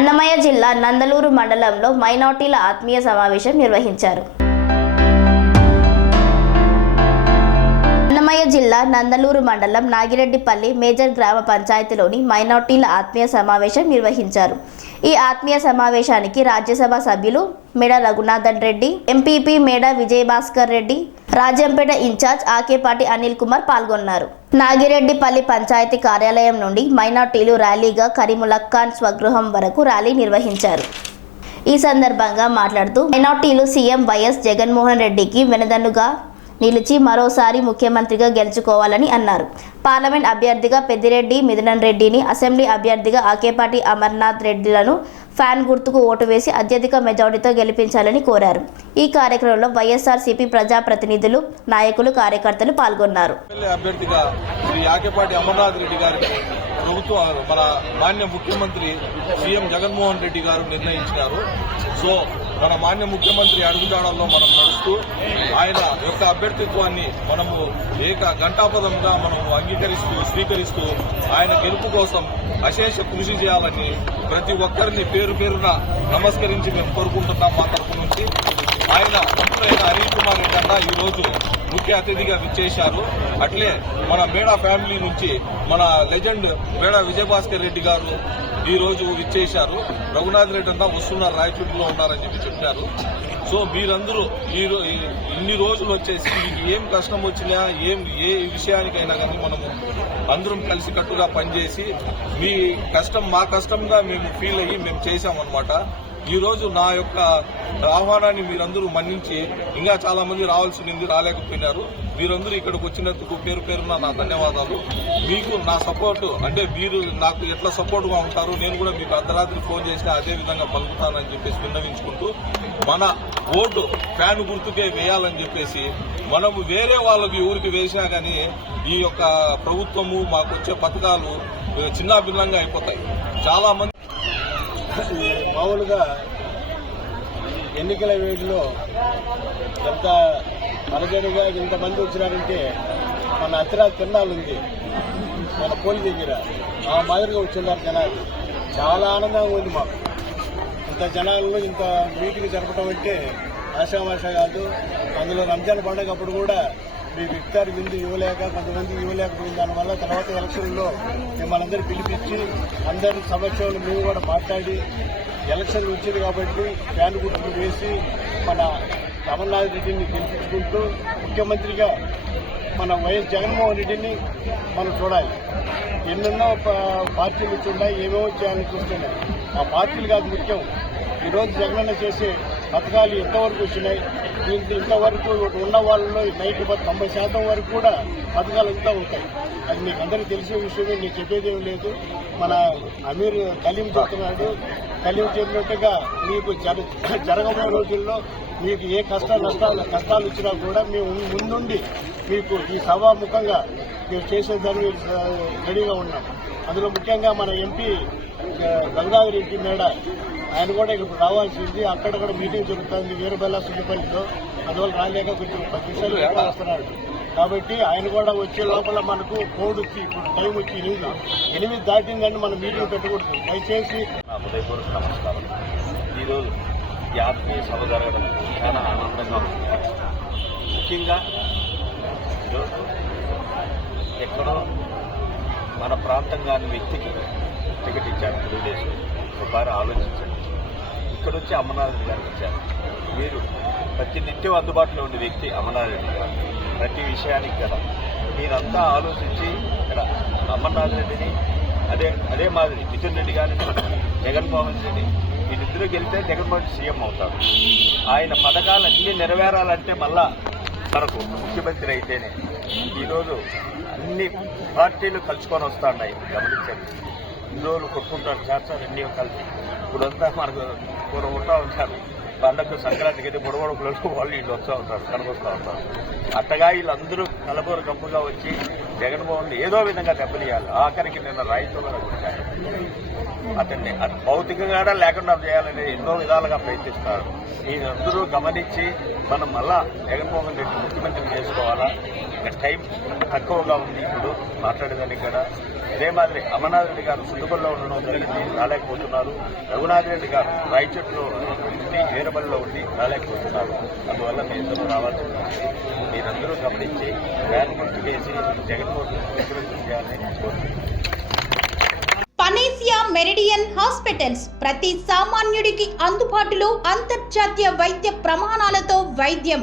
అన్నమయ్య జిల్లా నందలూరు మండలంలో మైనార్టీల ఆత్మీయ సమావేశం నిర్వహించారు. అన్నమయ్య జిల్లా నందలూరు మండలం నాగిరెడ్డిపల్లి మేజర్ గ్రామ పంచాయతీలోని మైనార్టీల ఆత్మీయ సమావేశం నిర్వహించారు. ఈ ఆత్మీయ సమావేశానికి రాజ్యసభ సభ్యులు మేడ రఘునాథన్ రెడ్డి ఎంపీపీ మేడ విజయభాస్కర్ రెడ్డి రాజంపేట ఇన్ఛార్జ్ ఆకేపాటి అనిల్ కుమార్ పాల్గొన్నారు. నాగిరెడ్డిపల్లి పంచాయతీ కార్యాలయం నుండి మైనార్టీలు ర్యాలీగా కరీములక్ఖాన్ స్వగృహం వరకు ర్యాలీ నిర్వహించారు. ఈ సందర్భంగా మాట్లాడుతూ మైనార్టీలు సీఎం వైఎస్ జగన్మోహన్ రెడ్డికి వెనదన్నుగా నిలిచి మరోసారి ముఖ్యమంత్రిగా గెలుచుకోవాలని అన్నారు. పార్లమెంట్ అభ్యర్థిగా పెద్దిరెడ్డి మిథునన్ రెడ్డిని అసెంబ్లీ అభ్యర్థిగా ఆకేపాటి అమర్నాథ్ రెడ్డిలను ఫ్యాన్ గుర్తుకు ఓటు వేసి అత్యధిక మెజారిటీతో గెలిపించాలని కోరారు. ఈ కార్యక్రమంలో వైఎస్ఆర్సీపీ ప్రజాప్రతినిధులు నాయకులు కార్యకర్తలు పాల్గొన్నారు. అభ్యర్థిగా శ్రీ యాకేపాటి అమర్నాథ్ రెడ్డి మన మాన్య ముఖ్యమంత్రి సీఎం జగన్మోహన్ రెడ్డి గారు నిర్ణయించినారు. సో మన మాన్య ముఖ్యమంత్రి అడుగుజాడల్లో మనం నడుస్తూ ఆయన యొక్క అభ్యర్థిత్వాన్ని మనము ఏక ఘంటాపదంగా మనము అంగీకరిస్తూ స్వీకరిస్తూ ఆయన గెలుపు కోసం అశేష కృషి చేయాలని ప్రతి ఒక్కరిని పేరు పేరున నమస్కరించి మేము కోరుకుంటున్నాం మా తరపు నుంచి. ఆయన మంత్రులైన హరీష్ కుమార్ రెడ్డి అన్న ఈ రోజు ముఖ్య అతిథిగా విచ్చేశారు. అట్లే మన మేడా ఫ్యామిలీ నుంచి మన లెజెండ్ మేడా విజయభాస్కర్ రెడ్డి గారు ఈ రోజు విచ్చేశారు. రఘునాథ్ రెడ్డి అంతా వస్తున్నారు రాయచూరులో ఉన్నారని చెప్పి చెప్పారు. సో మీరందరూ ఈ- ఇన్ని రోజులు వచ్చేసి మీకు ఏం కష్టం వచ్చినా ఏం ఏ విషయానికైనా కానీ మనము అందరం కలిసి కట్టుగా పనిచేసి మీ కష్టం మా కష్టంగా మేము ఫీల్ అయ్యి మేము చేశామన్నమాట. ఈరోజు నా యొక్క ఆహ్వానాన్ని మీరందరూ మన్నించి ఇంకా చాలా మంది రావాల్సింది రాలేకపోయినారు. మీరందరూ ఇక్కడికి వచ్చినందుకు పేరు పేరున నా ధన్యవాదాలు. మీకు నా సపోర్టు అంటే మీరు నాకు ఎట్లా సపోర్ట్గా ఉంటారు నేను కూడా మీకు అర్ధరాత్రి ఫోన్ చేసినా అదే విధంగా పలుకుతానని చెప్పేసి విన్నవించుకుంటూ మన ఓటు ఫ్యాన్ గుర్తుకే వేయాలని చెప్పేసి మనము వేరే వాళ్ళకి ఊరికి వేసినా కానీ ఈ యొక్క ప్రభుత్వము మాకు వచ్చే పథకాలు చిన్నాభిన్నంగా అయిపోతాయి. చాలా మంది మామూలుగా ఎన్నికల వేడిలో ఎంత అరజడుగా ఇంతమంది వచ్చినారంటే మన అతిరా తిరణాలు ఉంది. మన పోలి దగ్గర. ఆ మాదిరిగా వచ్చిన్నారు జనాలు. చాలా ఆనందంగా ఉంది మాకు. ఇంత జనాల్లో ఇంత మీటింగ్ జరపడం అంటే ఆశామాష కాదు. అందులో రంజాన్ పండుగ అప్పుడు కూడా మీ విక్టార్ విందు ఇవ్వలేక కొంతమంది ఇవ్వలేకపోయింది దానివల్ల తర్వాత ఎలక్షన్లో మిమ్మల్ని అందరూ పిలిపించి అందరి సమక్షంలో మేము కూడా మాట్లాడి ఎలక్షన్ వచ్చింది కాబట్టి ఫ్యాన్ గుర్తులు వేసి మన అమర్నాథ్ రెడ్డిని గెలిపించుకుంటూ ముఖ్యమంత్రిగా మన వైఎస్ జగన్మోహన్ రెడ్డిని మనం చూడాలి. ఎన్నెన్నో పా- పార్టీలు వచ్చున్నాయి ఏమేమో చేయాలని చూస్తున్నాయి ఆ పార్టీలు కాదు ముఖ్యం. ఈరోజు జగనన్న చేసే పథకాలు ఎంతవరకు వచ్చినాయి? దీంట్లో ఇంతవరకు ఉన్న వాళ్ళలో నైన్టీ తొంభై శాతం వరకు కూడా పథకాలు అంతా ఉంటాయి అది మీకు అందరికీ తెలిసే విషయమే నేను చెప్పేదేం లేదు. మన అమీర్ కలీం చెప్తున్నాడు. కలీం చెప్పినట్టుగా మీకు జర జరగబోయే రోజుల్లో మీకు ఏ కష్ట నష్టాలు కష్టాలు వచ్చినా కూడా మేము ముందుండి మీకు ఈ సభాముఖంగా మేము చేసేదాన్ని రెడీగా ఉన్నాం. అందులో ముఖ్యంగా మన ఎంపీ గంగాధర్ రెడ్డి మేడ ఆయన కూడా ఇక్కడ రావాల్సింది. అక్కడ కూడా మీటింగ్ జరుగుతుంది. వీరబెల్ల సుబ్బపల్లిలో అందువల్ల రాలేక కొంచెం పది నిమిషాలు ఎక్కువ వస్తున్నాడు కాబట్టి ఆయన కూడా వచ్చే లోపల మనకు కోడ్ వచ్చి ఇప్పుడు టైం వచ్చి ఎనిమిది ఎనిమిది దాటిందని మనం మీటింగ్ పెట్టకూడదు. దయచేసి హృదయపూర్వక నమస్కారం. ఈరోజు ఈ ఆత్మీయ సభ జరగడం చాలా ఆనందంగా ఉంది. ముఖ్యంగా ఎక్కడో మన ప్రాంతం కాని వ్యక్తికి టికెట్ ఇచ్చారు తెలుగుదేశం. ఒకసారి ఆలోచించండి. ఇక్కడ వచ్చి అమర్నాథ్ గారు వచ్చారు ఇచ్చారు. మీరు ప్రతి నిత్యం అందుబాటులో ఉండే వ్యక్తి అమర్నాథ్ రెడ్డి గారు. ప్రతి విషయానికి కదా మీరంతా ఆలోచించి ఇక్కడ అమర్నాథ్ రెడ్డిని అదే అదే మాదిరి కిషన్ రెడ్డి గారిని జగన్మోహన్ రెడ్డి వీళ్ళిద్దరూ గెలిస్తే జగన్మోహన్ సీఎం అవుతారు. ఆయన పథకాలు అన్ని నెరవేరాలంటే మళ్ళా మనకు ముఖ్యమంత్రి అయితేనే ఈరోజు అన్ని పార్టీలు కలుసుకొని వస్తున్నాయి. గమనించండి. ఇన్ని రోజులు కొట్టుకుంటారు? సార్ అన్ని కలిసి? ఇప్పుడంతా మనకు పూర్వం ఉంటా ఉంటారు. పండగ సంక్రాంతికి అయితే బుడబుడ పిల్లలు వాళ్ళు వీళ్ళు వస్తూ ఉంటారు కనుకొస్తూ ఉంటారు. అట్టగా వీళ్ళందరూ కలబోరు కప్పుగా వచ్చి జగన్మోహన్ ఏదో విధంగా దెబ్బతీయాలి. ఆఖరికి నిన్న రైతులను కొట్టారు అతన్ని భౌతికంగా లేకుండా చేయాలని ఎన్నో విధాలుగా ప్రయత్నిస్తారు. మీరందరూ గమనించి మనం మళ్ళా జగన్మోహన్ రెడ్డి ముఖ్యమంత్రి చేసుకోవాలా? ఇంకా టైం తక్కువగా ఉంది ఇప్పుడు మాట్లాడేదానికి కూడా. ఇదే మాదిరి అమర్నాథ్ రెడ్డి గారు సుందుబల్లో ఉండడం జరిగింది రాలేకపోతున్నారు. రఘునాథ్ రెడ్డి గారు రాయచెట్టులో ఉండి వీరబడిలో ఉండి రాలేకపోతున్నారు. అందువల్ల మీ ఇద్దరు రావాల్సి ఉంది మీరందరూ గమనించి వ్యాన్ గుర్తు చేసి జగన్మోహన్ ముఖ్యమంత్రి చేయాలని కోరుతున్నాను పనేసియా మెరిడియన్ హాస్పిటల్స్ ప్రతి సామాన్యుడికి అందుబాటులో అంతర్జాతీయ వైద్య ప్రమాణాలతో వైద్యం.